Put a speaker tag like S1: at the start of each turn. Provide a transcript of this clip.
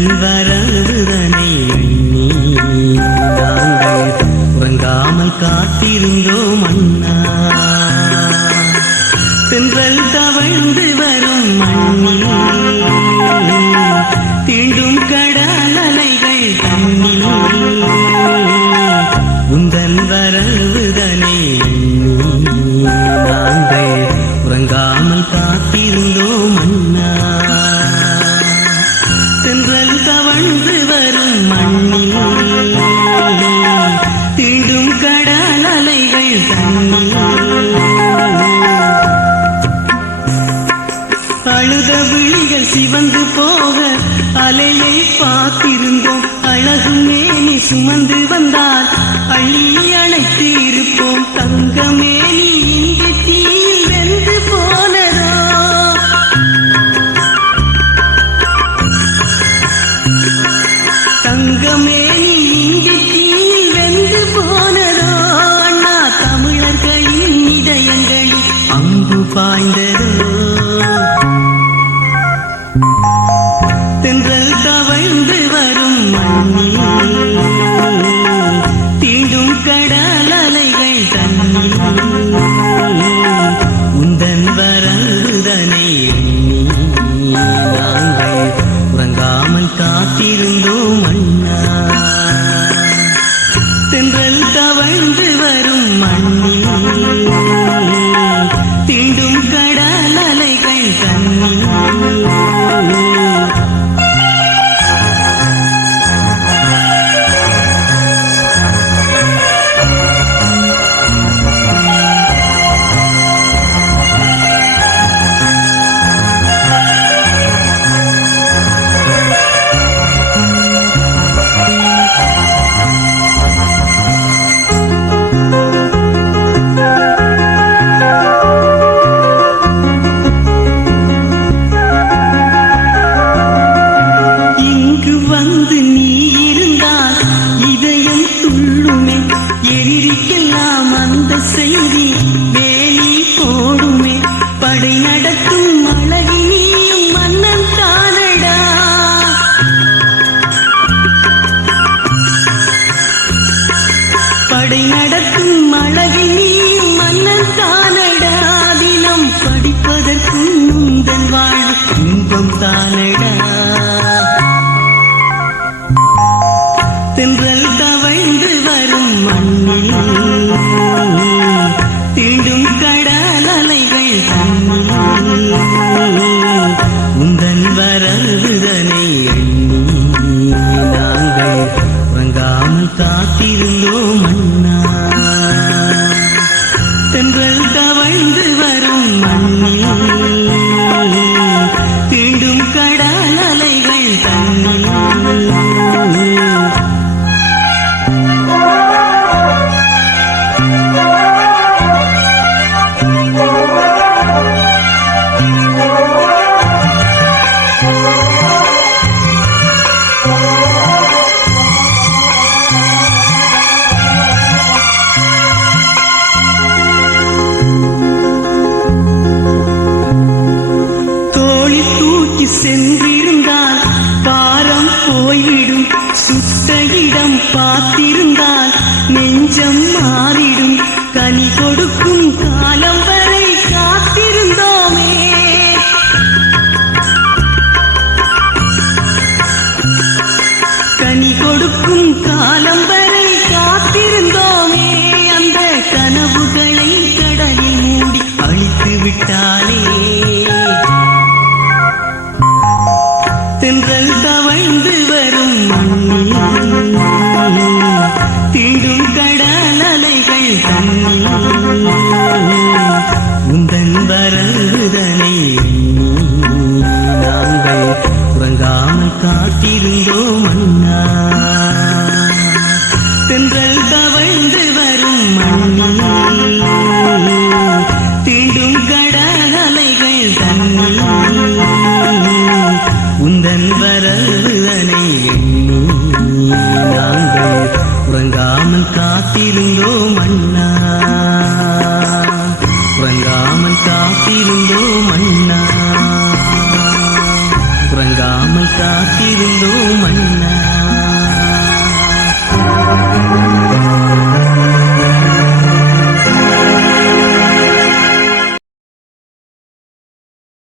S1: உந்தன் வரவுதனை எண்ணி நாங்கள் உறங்காமல் காத்திருந்தோம் அண்ணா தென்றல் தவழ்ந்து வரும் மண்ணில் தீண்டும் கடல் அலைகள் தண்ணில் உந்தன் வரவுதனை எண்ணி விழிகள் சிவந்து போக அலையை பார்த்திருந்தோம். அழகு மேனி சுமந்து வந்தால் அள்ளி அழைத்து இருப்போம். தங்கமே வரவுதனை எதிரிக்கெல்லாம் அந்த செய்தி வேலி போடுமே. படை நடத்தும் அழகினி மன்னன் தானடா. படை நடத்தும் அழகினியும் மன்னன் தானடா. தினம் படிப்பதற்கும் உந்தன் வாழ் இன்பம் தானடா. காத்திருந்தோம் அண்ணா. தென்றல் இடம் பார்த்திருந்தால் நெஞ்சம் மாறிடும். கனி கொடுக்கும் காலம் வரை காத்திருந்தோமே. கனி கொடுக்கும் காலம் வரை காத்திருந்தோமே. அந்த கனவுகளை கடலில் மூடி அழித்து விட்டார். காத்திருந்தோம் அண்ணா. தென்றல் தவழ்ந்து வரும் மண்ணில் தீண்டும் கடலைகள் தன்னில் உந்தன் வரவுதனை எண்ணி நாங்கள் உறங்காமல் காத்திருந்தோம் அண்ணா. உறங்காமல் காத்திருந்தோம் அண்ணா. காத்திருந்தோம் மண்ணி